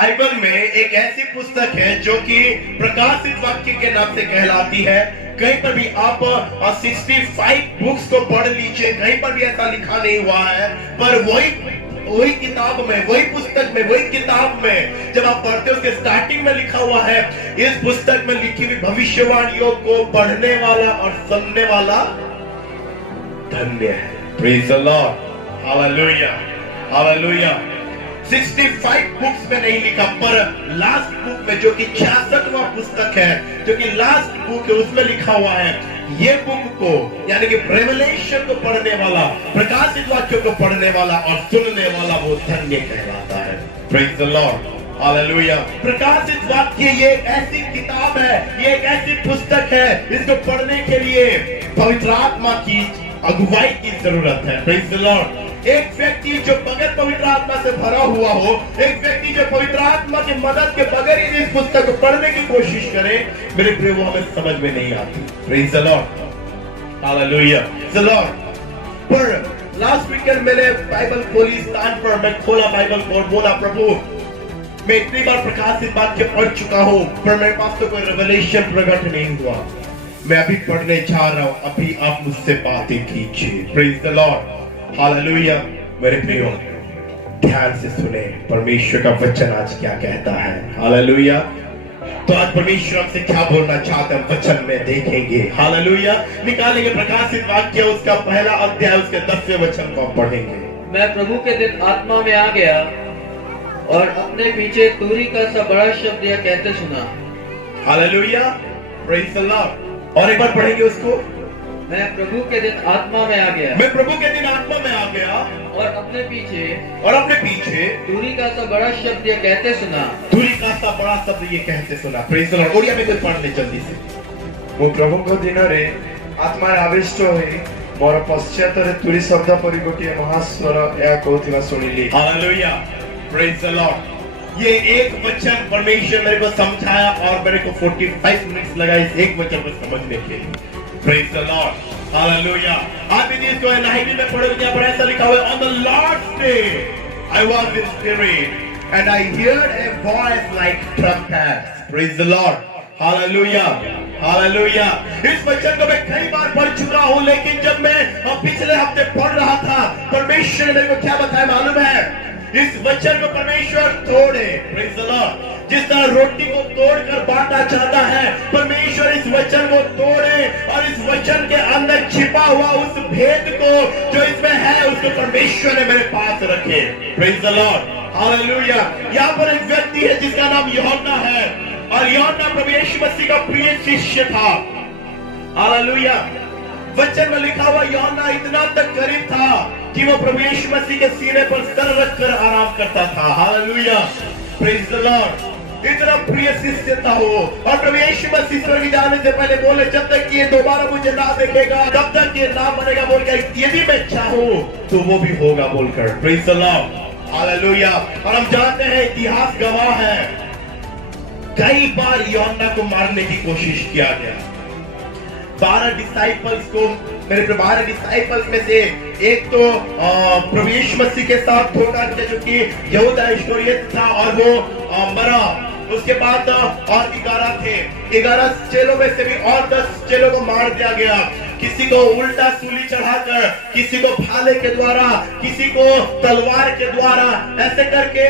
Bible में एक ऐसी पुस्तक है जो कि प्रकाशित वाक्य के नाम से कहलाती है। कहीं पर भी आप 65 बुक्स को पढ़ लीजिए, कहीं पर भी ऐसा लिखा नहीं हुआ है, पर वही किताब में, वही पुस्तक में, वही किताब में जब आप पढ़ते हो उसके स्टार्टिंग में लिखा हुआ है, इस पुस्तक में लिखी हुई भविष्यवाणियों को पढ़ने वाला और सुनने वाला धन्य है। Praise the Lord, hallelujah, hallelujah. 65 books में नहीं लिखा, पर लास्ट बुक में जो कि 66वां पुस्तक है, जो कि लास्ट बुक है, उसमें लिखा हुआ है ये बुक को, यानी कि रेवलेशन को पढ़ने वाला, प्रकाशित वाक्यों को पढ़ने वाला और सुनने वाला वो धन्य कहलाता है। Praise the Lord, hallelujah. प्रकाशित वाक्य ये एक ऐसी किताब है, ये एक ऐसी पुस्तक है, इसको पढ़ने के लिए पवित्र आत्मा की अगुवाई की जरूरत है। Praise the Lord. एक व्यक्ति जो बगैर पवित्र आत्मा से भरा हुआ हो, एक व्यक्ति जो पवित्र आत्मा की मदद के बगैर ही इस पुस्तक को पढ़ने की कोशिश करे, मेरे प्रिय, वो हमें समझ में नहीं आती। Praise the Lord, hallelujah, the Lord. पर लास्ट वीकेंड मैंने बाइबल खोली, स्थान पर मैं खोला बाइबल को और बोला, प्रभु मैं इतनी बार प्रकाशित वाक्य पढ़ चुका हूं, पर मेरे पास तो कोई रेवलेशन प्रकट नहीं हुआ। मैं अभी पढ़ने जा रहा हूं, अभी आप मुझसे बातें कीजिए। Praise the Lord, hallelujah. मेरे प्रियो, ध्यान से सुने परमेश्वर का वचन आज क्या कहता है। हालेलुया। तो आज परमेश्वर हमसे क्या बोलना चाहते हैं, वचन में देखेंगे। हालेलुया। निकालेंगे प्रकाशित वाक्य, उसका पहला अध्याय, उसके 10वें वचन को पढ़ेंगे। मैं प्रभु के दिन आत्मा में आ गया और अपने पीछे तुरी का सा बड़ा शब्द यह कहते सुना। Hallelujah, praise the Lord. और एक बार पढ़ेंगे उसको। मैं प्रभु के दिन आत्मा में आ गया, मैं प्रभु के दिन आत्मा में आ गया और अपने पीछे तुरी का सा बड़ा शब्द यह कहते सुना। तुरी का सा बड़ा शब्द ये कहते सुना। Praise the Lord. ओडिया में कोई पढ़ ले जल्दी से। ମୁଁ ପ୍ରଭୁଙ୍କ ଦିନରେ ଆତ୍ମାରେ ଆବିଷ୍ଟ ହୋଇ ମୋର ପଶ୍ଚାତରେ ତୁରୀ ଶବ୍ଦ ପରି ଗୋଟିଏ ମହାସ୍ୱର ଏହା କହୁଥିବା ଶୁଣିଲି। Hallelujah, praise the Lord. ये एक वचन परमेश्वर मेरे को समझाया और मेरे को 45 मिनट्स लगा इस एक वचन को समझने के लिए। Praise the Lord, hallelujah. आप यदि इसको एनआईवी में पढ़ोगे, यहाँ पर ऐसा लिखा हुआ है, on the Lord's day I was in spirit and I heard a voice like trumpets. Praise the Lord, hallelujah, hallelujah. इस वचन को मैं कई बार पढ़ चुका हूं, लेकिन जब मैं पिछले हफ्ते पढ़ रहा था, परमेश्वर ने मेरे को क्या बताया मालूम है? इस वचन को परमेश्वर तोड़े। Praise the Lord. जिस तरह रोटी को तोड़कर बांटा जाता है, परमेश्वर इस वचन को तोड़े और इस वचन के अंदर छिपा हुआ उस भेद को जो इसमें है, उसको परमेश्वर ने मेरे पास रखे। Praise the Lord, hallelujah. यहाँ पर एक व्यक्ति है जिसका नाम यूहन्ना है, और यूहन्ना प्रभु यीशु मसीह का प्रिय शिष्य था। हालेलुया। वचन में लिखा हुआ यूहन्ना इतना तक करीब था कि वो प्रभु यीशु मसीह के सीने पर सर रखकर आराम करता था। Hallelujah, praise the Lord. इतना प्रिय शिष्य था वो, और प्रभु यीशु मसीह स्वर्ग जाने से पहले बोले, जब तक ये दोबारा मुझे ना देखेगा, तब तक ये ना मरेगा बोलकर, यदि मैं चाहूं तो वो भी होगा बोलकर। Praise the Lord, hallelujah. और हम जानते हैं, इतिहास गवाह है, कई बार यूहन्ना को मारने की कोशिश किया गया। 12 डिसाइपल्स को, मेरे 12 डिसाइपल्स में से एक तो प्रभु यीशु मसीह के साथ धोखा किया, जो कि यहूदा इस्करियोत था, और वो मरा। उसके बाद और 11 थे, 11 चेलों में से भी और 10 चेलों को मार दिया गया। किसी को उल्टा सूली चढ़ाकर, किसी को भाले के द्वारा, किसी को तलवार के द्वारा, ऐसे करके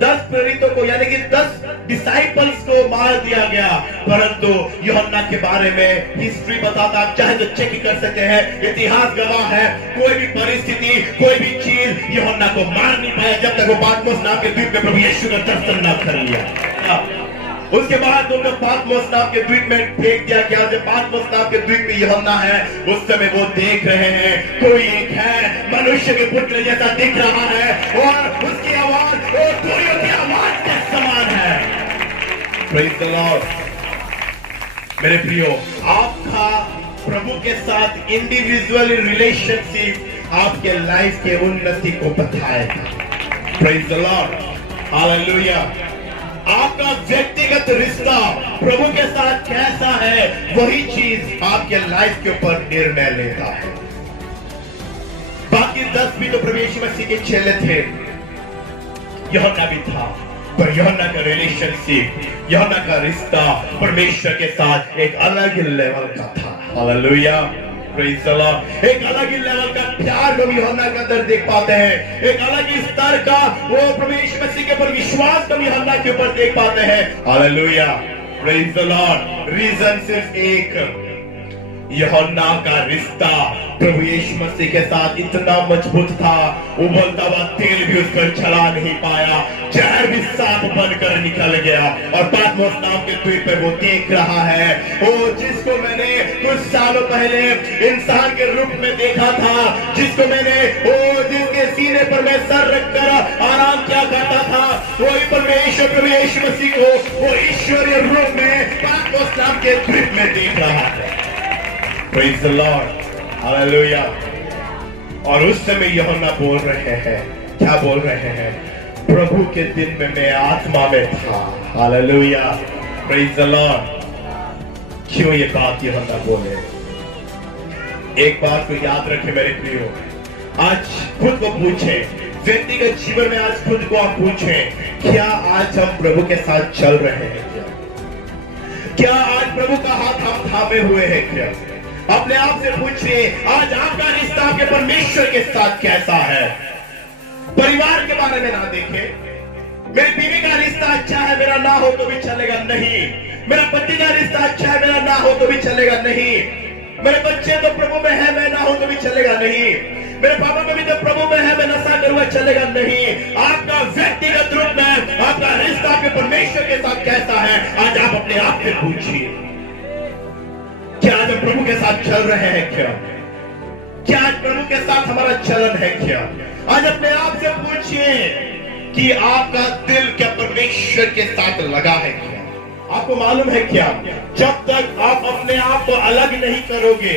10 प्रेरितों को, यानी कि 10 डिसाइपल्स को मार दिया गया। परंतु यूहन्ना के बारे में हिस्ट्री बताता, आप चाहे तो चेक कर सकते हैं, इतिहास गवाह है, कोई भी परिस्थिति, कोई भी चीज यूहन्ना को मार नहीं पाया जब तक वो पात्मोस नाम के द्वीप में प्रभु यीशु का दर्शन न कर लिया। उसके बाद उनको पात्मोस नाम के द्वीप में फेंक दिया गया। जब पात्मोस नाम के द्वीप में यूहन्ना है, उस समय वो देख रहे हैं कोई एक है, मनुष्य के पुत्र जैसा दिख रहा है, और उसकी आवाज तुरियों की आवाज के समान है। Praise the Lord. मेरे प्रियो, आपका प्रभु के साथ इंडिविजुअल रिलेशनशिप आपके लाइफ के उन्नति को बताएगा। Praise the Lord, hallelujah. आपका व्यक्तिगत रिश्ता प्रभु के साथ कैसा है, वही चीज आपके लाइफ के ऊपर निर्णय लेता है। बाकी 10 भी तो प्रभु यीशु मसीह के चेले थे, यूहन्ना भी था। पर यूहन्ना का रिलेशनशिप, यूहन्ना का रिश्ता परमेश्वर के साथ एक अलग लेवल का था। Hallelujah, praise the Lord. एक अलग ही लेवल का प्यार हम यूहन्ना के अंदर देख पाते हैं। एक अलग ही स्तर का वो परमेश्वर मसीह के ऊपर विश्वास हम यूहन्ना के ऊपर देख पाते हैं। Hallelujah, praise the Lord. Reason सिर्फ एक, यूहन्ना का रिश्ता प्रभु यीशु मसीह के साथ इतना मजबूत था, उबलता हुआ तेल भी उस पर चला नहीं पाया, जहर भी सांप बनकर निकल गया। और पात्मोस नाम के द्वीप पे वो देख रहा है, वो जिसको मैंने कुछ सालों पहले इंसान के रूप में देखा था, जिसको मैंने वो जिसके सीने पर मैं सर रखकर आराम किया करता था, वही परमेश्वर प्रभु यीशु मसीह को वो ईश्वरीय रूप में पात्मोस नाम के द्वीप में देख रहा है। Praise the Lord, Hallelujah। और उस समय यूहन्ना बोल रहे हैं, क्या बोल रहे हैं? प्रभु के दिन में मैं आत्मा में था। Hallelujah, praise the Lord. क्यों ये बात यूहन्ना बोले? एक बात को याद रखें मेरे प्रियो, आज खुद को पूछें, व्यक्तिगत जीवन में आज खुद को आप पूछें, क्या आज हम प्रभु के साथ चल रहे हैं? क्या आज प्रभु का हाथ हम थामे हुए हैं? क्या अपने आप से पूछिए, आज आपका रिश्ता आपके परमेश्वर के साथ कैसा है? परिवार के बारे में ना देखें, मेरी बीवी का रिश्ता अच्छा है, मेरा ना हो तो भी चलेगा, नहीं। मेरा पति का रिश्ता अच्छा है, मेरा ना हो तो भी चलेगा, नहीं। मेरे बच्चे तो प्रभु में है, मैं ना हो तो भी चलेगा, नहीं। मेरे पापा में भी तो प्रभु में है, मैं नशा करूंगा, चलेगा, नहीं। आपका व्यक्तिगत रूप में आपका रिश्ता आपके परमेश्वर के साथ कैसा है? आज आप अपने आप से पूछिए, क्या आज हम प्रभु के साथ चल रहे हैं? क्या आज प्रभु के साथ हमारा चलन है? क्या आज अपने आप से पूछिए कि आपका दिल क्या परमेश्वर के साथ लगा है? क्या आपको मालूम है? क्या जब तक आप अपने आप को अलग नहीं करोगे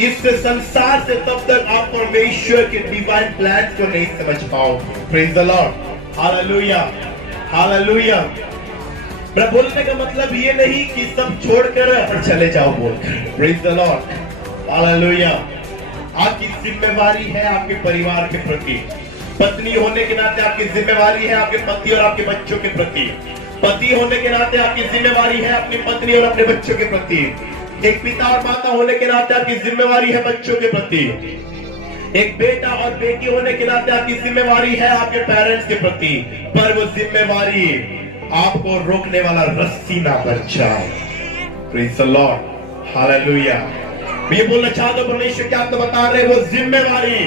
इस संसार से, तब तक आप परमेश्वर के डिवाइन प्लान को नहीं समझ पाओगे। Praise the Lord, hallelujah, hallelujah. मेरा बोलने का मतलब ये नहीं कि सब छोड़कर चले जाओ बोलकर। Praise the Lord, hallelujah. आपकी जिम्मेवारी है आपके परिवार के प्रति, पत्नी होने के नाते आपकी जिम्मेवारी है आपके पति और आपके बच्चों के प्रति, पति होने के नाते आपकी जिम्मेवारी है अपनी पत्नी और अपने बच्चों के प्रति, एक पिता और माता होने के नाते आपकी जिम्मेवारी है बच्चों के प्रति, एक बेटा और बेटी होने के नाते आपकी जिम्मेवारी है आपके पेरेंट्स के प्रति। पर वो जिम्मेवारी आपको रोकने वाला रस्सी ना बन जाए। Praise the Lord, hallelujah. ये बोलना चाहता हूं, परमेश्वर क्या आपको बता रहे, वो जिम्मेवारी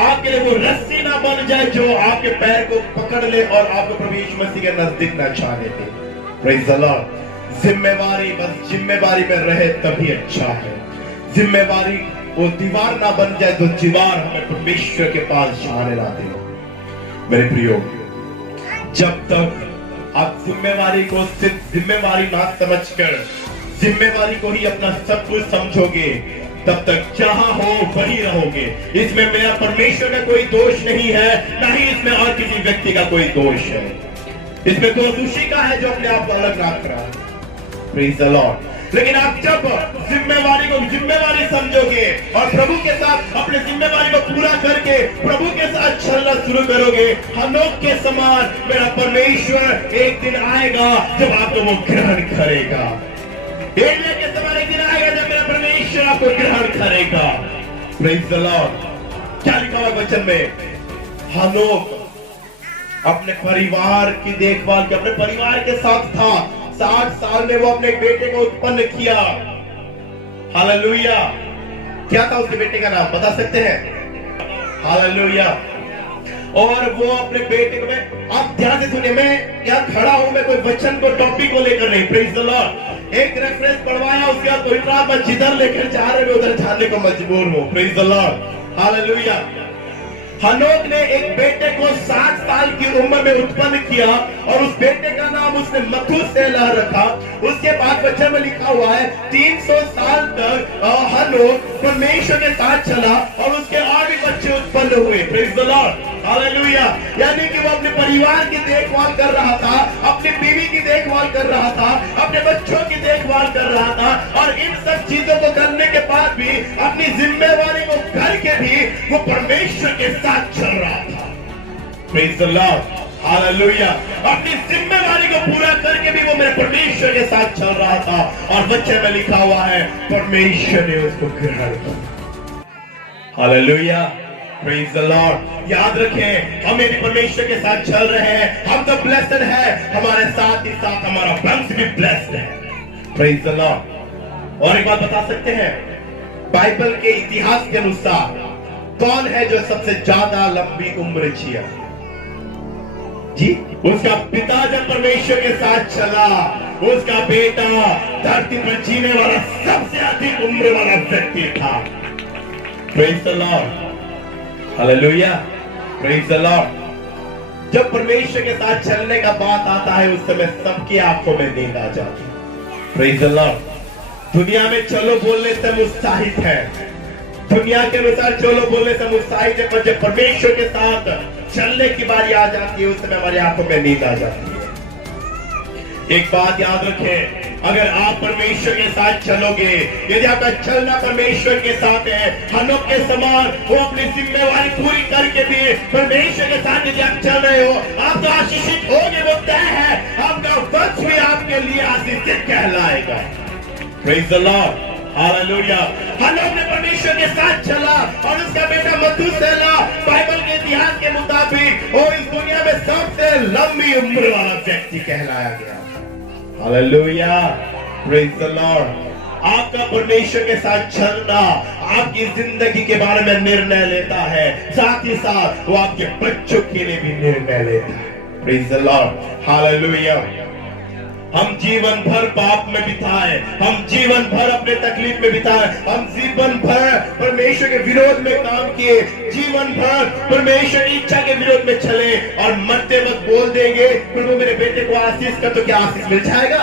आपके लिए वो रस्सी ना बन जाए जो आपके पैर को पकड़ ले और आपको प्रभु यीशु मसीह के नजदीक ना जाने दे। Praise the Lord. जिम्मेवारी बस जिम्मेवारी में रहे तभी अच्छा है। जिम्मेवारी वो दीवार ना बन जाए तो दीवार हमें परमेश्वर के पास जाने ना दे। मेरे प्रियो, जब तक आप जिम्मेवारी को सिर्फ जिम्मेवारी ना समझकर जिम्मेवारी को ही अपना सब कुछ समझोगे, तब तक जहां हो वहीं रहोगे। इसमें मेरा परमेश्वर का कोई दोष नहीं है, ना ही इसमें और किसी व्यक्ति का कोई दोष है। इसमें दोष उसी का है जो अपने आप को अलग रख रहा है। Praise the Lord. लेकिन आप जब जिम्मेवारी को जिम्मेवारी समझोगे और प्रभु के साथ अपने जिम्मेवारी को पूरा करके प्रभु के साथ चलना शुरू करोगे, हनोक के समान मेरा परमेश्वर एक दिन आएगा जब आपको वो ग्रहण करेगा। एलिया के समान एक दिन आएगा जब मेरा परमेश्वर आपको ग्रहण करेगा। Praise the Lord. क्या लिखा हुआ वचन में? हनोक अपने परिवार की देखभाल की, अपने परिवार के साथ था। 60 साल में वो अपने बेटे को उत्पन्न किया। हालेलुया। क्या था उसके बेटे का नाम बता सकते हैं? हालेलुया। और वो अपने बेटे को, मैं आप ध्यान से सुनिए, मैं क्या खड़ा हूं, मैं कोई वचन को टॉपिक को लेकर नहीं। Praise the Lord. एक रेफरेंस पढ़वाया, उसके बाद पवित्र मैं जिधर लेकर जा रहे उधर जाने को मजबूर हूं। Praise the Lord, hallelujah. हनोक ने एक बेटे को 60 साल की उम्र में उत्पन्न किया और उस बेटे का नाम उसने मथुसेलह रखा। उसके बाद वचन में लिखा हुआ है 300 साल तक हनोक परमेश्वर के साथ चला और उसके और भी बच्चे उत्पन्न हुए। Praise the Lord, hallelujah. यानी कि वो अपने परिवार की देखभाल कर रहा था, अपनी बीवी की देखभाल कर रहा था, अपने बच्चों की देखभाल कर रहा था, और इन सब चीजों को करने के बाद भी अपनी जिम्मेवारी को करके भी वो परमेश्वर के साथ चल रहा था। Praise the Lord, hallelujah. अपनी जिम्मेदारी को पूरा करके भी वो मेरे परमेश्वर के साथ चल रहा था, और वचन में लिखा हुआ है परमेश्वर ने उसको ग्रहण किया। Hallelujah, praise the Lord. याद रखें, हम यदि परमेश्वर के साथ चल रहे हैं, हम तो ब्लेस्ड है, हमारे साथ ही साथ हमारा वंश भी ब्लेस्ड है। Praise the Lord. और एक बात बता सकते हैं, बाइबल के इतिहास के अनुसार कौन है जो सबसे ज्यादा लंबी उम्र जिया? जी, उसका पिता जब परमेश्वर के साथ चला, उसका बेटा धरती पर जीने वाला सबसे अधिक उम्र वाला व्यक्ति था। Praise the Lord, hallelujah, praise the Lord. जब परमेश्वर के साथ चलने का बात आता है, उस समय सबकी आंखों में नींद आ जाती है। Praise the Lord. दुनिया में चलो बोलने से हम उत्साहित है, दुनिया के अनुसार चलो बोलने से हम उत्साहित है, पर जब परमेश्वर के साथ चलने की बारी आ जाती है, उस समय हमारी आंखों में नींद आ जाती है। एक बात याद रखें, अगर आप परमेश्वर के साथ चलोगे, यदि आपका चलना परमेश्वर के साथ है, हनोक के समान वो अपनी जिम्मेवारी पूरी करके भी परमेश्वर के साथ यदि आप चल रहे हो, आप तो आशीषित होगे, वो तय है। आपका वंश भी आपके लिए आशीषित कहलाएगा। Praise the Lord, hallelujah. हनोक ने परमेश्वर के साथ चला, और उसका बेटा मथुसेला बाइबल के इतिहास के मुताबिक वो इस दुनिया में सबसे लंबी उम्र वाला व्यक्ति कहलाया गया। Hallelujah, praise the Lord. आपका परमेश्वर के साथ चलना आपकी जिंदगी के बारे में निर्णय लेता है, साथ ही साथ वो आपके बच्चों के लिए भी निर्णय लेता है। Praise the Lord, hallelujah. हम जीवन भर पाप में बिताए, हम जीवन भर अपने तकलीफ में बिताए, हम जीवन भर परमेश्वर के विरोध में काम किए, जीवन भर परमेश्वर की इच्छा के विरोध में चले, और मरते वक्त बोल देंगे प्रभु मेरे बेटे को आशीष कर, तो क्या आशीष मिल जाएगा?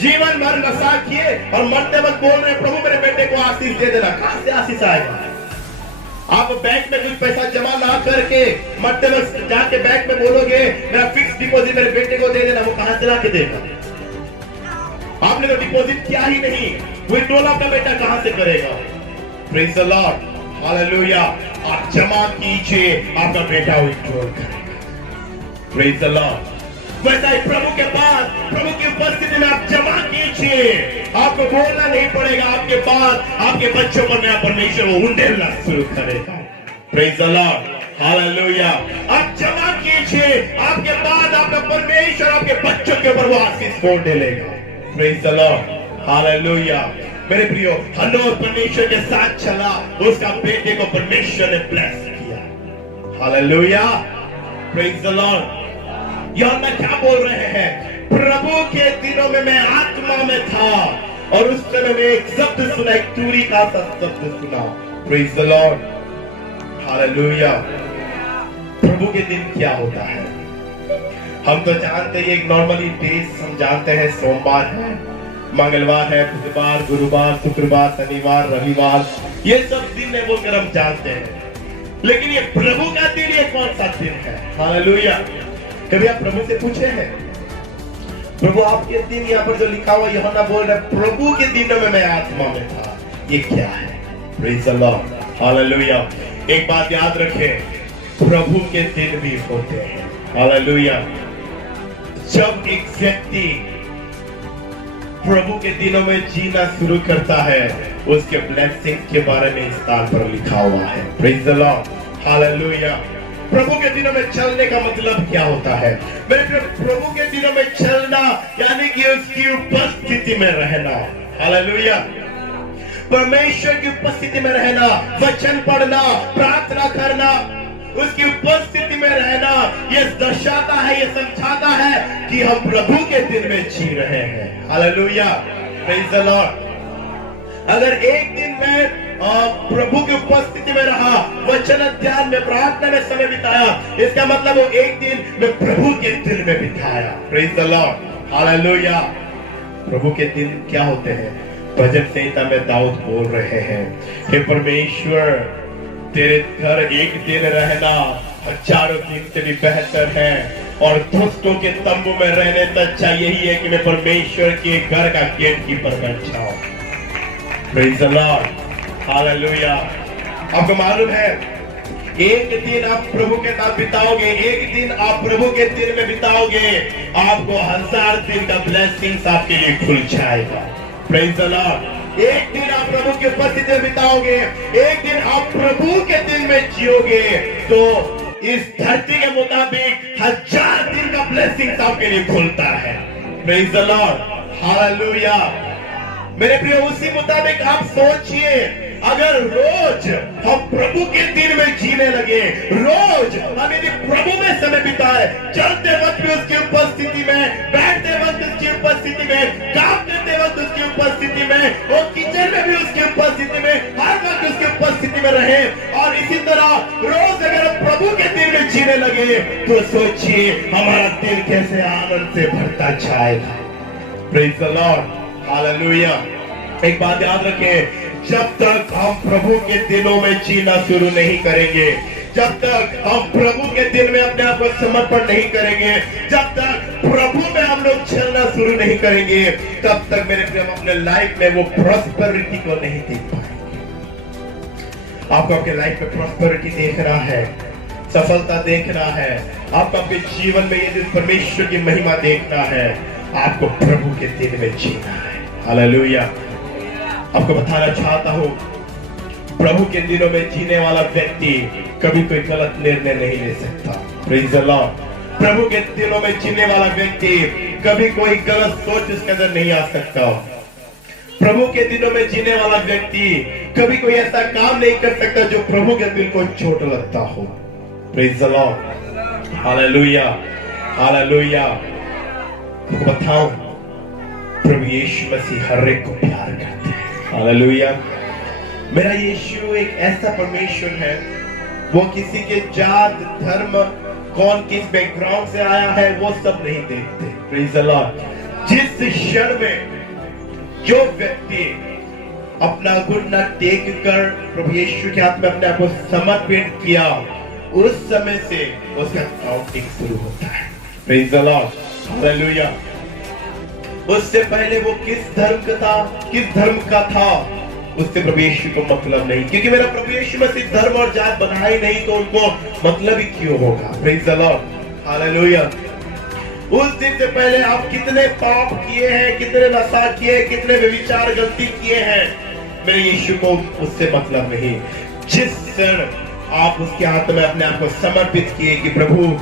जीवन भर नशा किए और मरते वक्त बोल रहे प्रभु मेरे बेटे को आशीष दे देना, कहां से आशीष आएगा? आप बैंक में कुछ पैसा जमा ना करके मरते वक्त जाके बैंक में बोलोगे मेरा फिक्स डिपॉजिट मेरे बेटे को दे देना, वो कहां से लाके देगा? आपने तो डिपॉजिट किया ही नहीं, विड्रॉल आपका बेटा कहां से करेगा? Praise the Lord, hallelujah. आप जमा कीजिए, आपका बेटा विड्रॉल करेगा। Praise the Lord. वैसा ही प्रभु के पास, प्रभु की उपस्थिति में आप जमा कीजिए, आपको बोलना नहीं पड़ेगा, आपके पास आपके बच्चों पर नया परमेश्वर वो उंडेलना शुरू करेगा। Praise the Lord, hallelujah. आप जमा कीजिए, आपके बाद आपका परमेश्वर आपके बच्चों के ऊपर वो आशीष फोड़ डालेगा। Praise the Lord, hallelujah. मेरे प्रियो, हनोक परमेश्वर के साथ चला, उसका बेटे को परमेश्वर ने ब्लेस किया। Hallelujah, praise the Lord. यूहन्ना क्या बोल रहे हैं? प्रभु के दिनों में मैं आत्मा में था, और उस समय में एक शब्द सुना, एक तुरी का सा शब्द सुना। Praise the Lord, hallelujah. प्रभु के दिन क्या होता है? हम तो जानते हैं एक नॉर्मली डेज हम जानते हैं, सोमवार है, मंगलवार है, बुधवार, गुरुवार, शुक्रवार, शनिवार, रविवार, ये सब दिन है बोलकर हम जानते हैं। लेकिन ये प्रभु का दिन, ये कौन सा दिन है? हालेलुया। कभी आप प्रभु से पूछे हैं, प्रभु आपके दिन यहाँ पर जो लिखा हुआ यूहन्ना बोल रहा है प्रभु के दिनों में मैं आत्मा में था, ये क्या है? Praise the Lord, hallelujah. एक बात याद रखें, प्रभु के दिन भी होते हैं। हालेलुया। जब एक व्यक्ति प्रभु के दिनों में जीना शुरू करता है, उसके ब्लेसिंग के बारे में इस स्थान पर लिखा हुआ है। Praise the Lord, hallelujah. प्रभु के दिनों में चलने का मतलब क्या होता है? मेरे प्रभु के दिनों में चलना यानी कि उसकी उपस्थिति में रहना। हालेलुया। परमेश्वर की उपस्थिति में रहना, वचन पढ़ना, प्रार्थना करना, उसकी उपस्थिति में रहना, ये दर्शाता है, ये समझाता है कि हम प्रभु के दिन में जी रहे हैं। Hallelujah, praise the Lord. अगर एक दिन में प्रभु की उपस्थिति में रहा, वचन अध्ययन में, प्रार्थना में समय बिताया, इसका मतलब वो एक दिन में प्रभु के दिन में बिताया। Praise the Lord, hallelujah. प्रभु के दिन क्या होते हैं? भजन संहिता में दाऊद बोल रहे हैं कि परमेश्वर तेरे घर एक दिन रहना हजारों दिन से भी बेहतर है, और दुष्टों के तंबू में रहने से अच्छा यही है कि मैं परमेश्वर के घर का गेट कीपर बन जाऊं। Praise the Lord, hallelujah. आपको मालूम है एक दिन आप प्रभु के साथ बिताओगे, एक दिन आप प्रभु के दिन में बिताओगे, आपको 1000 दिन का ब्लेसिंग्स आपके लिए खुल जाएगा। Praise the Lord. एक दिन आप प्रभु की उपस्थिति में बिताओगे, एक दिन आप प्रभु के दिन में जियोगे, तो इस धरती के मुताबिक 1000 दिन का ब्लेसिंग्स आपके लिए खुलता है। Praise the Lord, hallelujah. मेरे प्रिय, उसी मुताबिक आप सोचिए, अगर रोज हम प्रभु के दिन में जीने लगे, रोज हम यदि प्रभु में समय बिताए, चलते वक्त भी उसकी उपस्थिति में, बैठते वक्त उसकी उपस्थिति में, काम करते वक्त उसकी उपस्थिति में, और किचन में भी उसकी उपस्थिति में, हर वक्त उसकी उपस्थिति में रहे, और इसी तरह रोज अगर हम प्रभु के दिन में जीने लगे, तो सोचिए हमारा दिल कैसे आनंद से भरता जाएगा। Praise the Lord, hallelujah. एक बात याद रखें, जब तक हम प्रभु के दिनों में जीना शुरू नहीं करेंगे, जब तक हम प्रभु के दिन में अपने आप को समर्पण नहीं करेंगे, जब तक प्रभु में हम लोग चलना शुरू नहीं करेंगे, तब तक मेरे प्रिय, हम अपने लाइफ में वो प्रॉस्पेरिटी को नहीं देख पाएंगे। आपको आपके लाइफ में प्रॉस्पेरिटी देख रहा है, सफलता देख रहा है, आपको आपके जीवन में यदि परमेश्वर की महिमा देखना है, आपको प्रभु के दिन में जीना है। हालेलुया। आपको बताना चाहता हूं, प्रभु के दिनों में जीने वाला व्यक्ति कभी कोई गलत निर्णय नहीं ले सकता। Praise the Lord. प्रभु के दिनों में जीने वाला व्यक्ति कभी कोई गलत सोच उसके अंदर नहीं आ सकता। प्रभु के दिनों में जीने वाला व्यक्ति कभी कोई ऐसा काम नहीं कर सकता जो प्रभु के दिल को चोट लगता हो। Praise the Lord, hallelujah, hallelujah. आपको बताऊं, प्रभु यीशु मसीह हर एक को प्यार करते हैं। हालेलुया। मेरा यीशु एक ऐसा परमेश्वर है, वो किसी के जात, धर्म, कौन किस बैकग्राउंड से आया है, वो सब नहीं देखते। Praise the Lord. जिस क्षण में जो व्यक्ति अपना घुटना टेक कर प्रभु यीशु के हाथ में अपने आप को समर्पित किया, उस समय से उसका काउंटिंग शुरू होता है। Praise the Lord, hallelujah. उससे पहले वो किस धर्म का था, उससे प्रभु यीशु को मतलब नहीं, क्योंकि मेरा प्रभु यीशु मसीह धर्म और जात बना ही नहीं, तो उनको मतलब ही क्यों होगा। Praise the Lord, hallelujah. उस दिन से पहले आप कितने पाप किए हैं, कितने नशा किए, कितने व्यभिचार गलती किए हैं, मेरे यीशु को उससे मतलब नहीं। जिस क्षण आप उसके हाथ में अपने आप को समर्पित किए कि प्रभु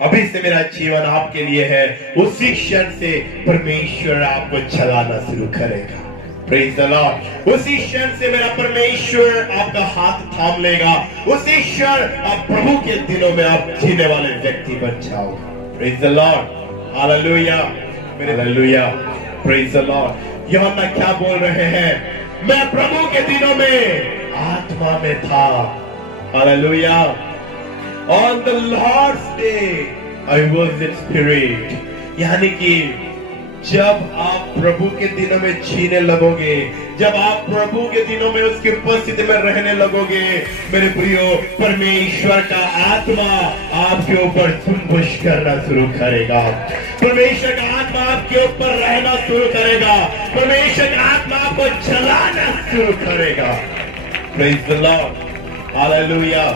अभी से मेरा जीवन आपके लिए है, उसी क्षण से परमेश्वर आपको चलाना शुरू करेगा। Praise the Lord. उसी क्षण से मेरा परमेश्वर आपका हाथ थाम लेगा, उसी क्षण आप प्रभु के दिनों में आप जीने वाले व्यक्ति बन जाओगे। प्रेज द लॉर्ड, हालेलुया, मेरे हालेलुया, प्रेज द लॉर्ड। यूहन्ना क्या बोल रहे हैं? मैं प्रभु के दिनों में आत्मा में था। Hallelujah. On the Lord's day, I was in spirit. यानी कि जब आप प्रभु के दिनों में जीने लगोगे, जब आप प्रभु के दिनों में उसकी उपस्थिति में रहने लगोगे, मेरे प्रियो, परमेश्वर का आत्मा आपके ऊपर जुम्बिश करना शुरू करेगा। परमेश्वर का आत्मा आपके ऊपर रहना शुरू करेगा। परमेश्वर का आत्मा आपको चलाना शुरू करेगा। Praise the Lord, hallelujah.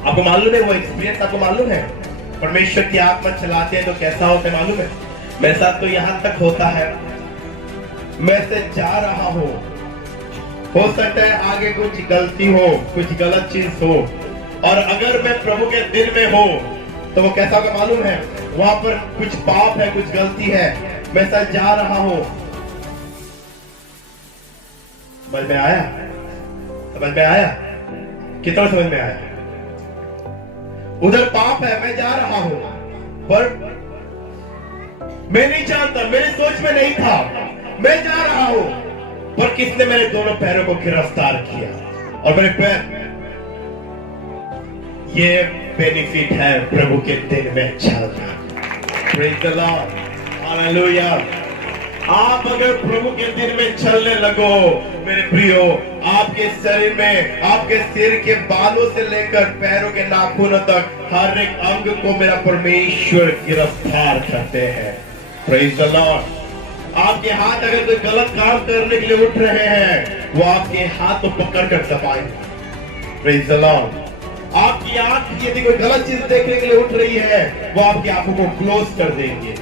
आपको मालूम है वो एक्सपीरियंस, आपको मालूम है परमेश्वर की आत्मा चलाते हैं तो कैसा होता है मालूम है? मेरे साथ तो यहां तक होता है, मैं से जा रहा हूं, हो सकता है आगे कुछ गलती हो, कुछ गलत चीज हो, और अगर मैं प्रभु के दिन में हो तो वो कैसा होगा मालूम है? वहां पर कुछ पाप है, कुछ गलती है, मैं साथ जा रहा हूं। समझ में आया? समझ में आया? कितना समझ में आया? उधर पाप है, मैं जा रहा हूं, पर मैं नहीं जानता, मेरी सोच में नहीं था, मैं जा रहा हूं, पर किसने मेरे दोनों पैरों को गिरफ्तार किया और मेरे पैर, ये बेनिफिट है प्रभु के दिन में चलना। Praise the Lord, hallelujah. आप अगर प्रभु के दिन में चलने लगो, मेरे प्रियो, आपके शरीर में, आपके सिर के बालों से लेकर पैरों के नाखूनों तक हर एक अंग को मेरा परमेश्वर गिरफ्तार करते हैं। Praise the Lord. आपके हाथ अगर कोई गलत काम करने के लिए उठ रहे हैं, वो आपके हाथ को पकड़ कर दबाएंगे। Praise the Lord. आपकी आंख यदि कोई गलत चीज देखने के लिए उठ रही है, वो आपकी आंखों को क्लोज कर देंगे।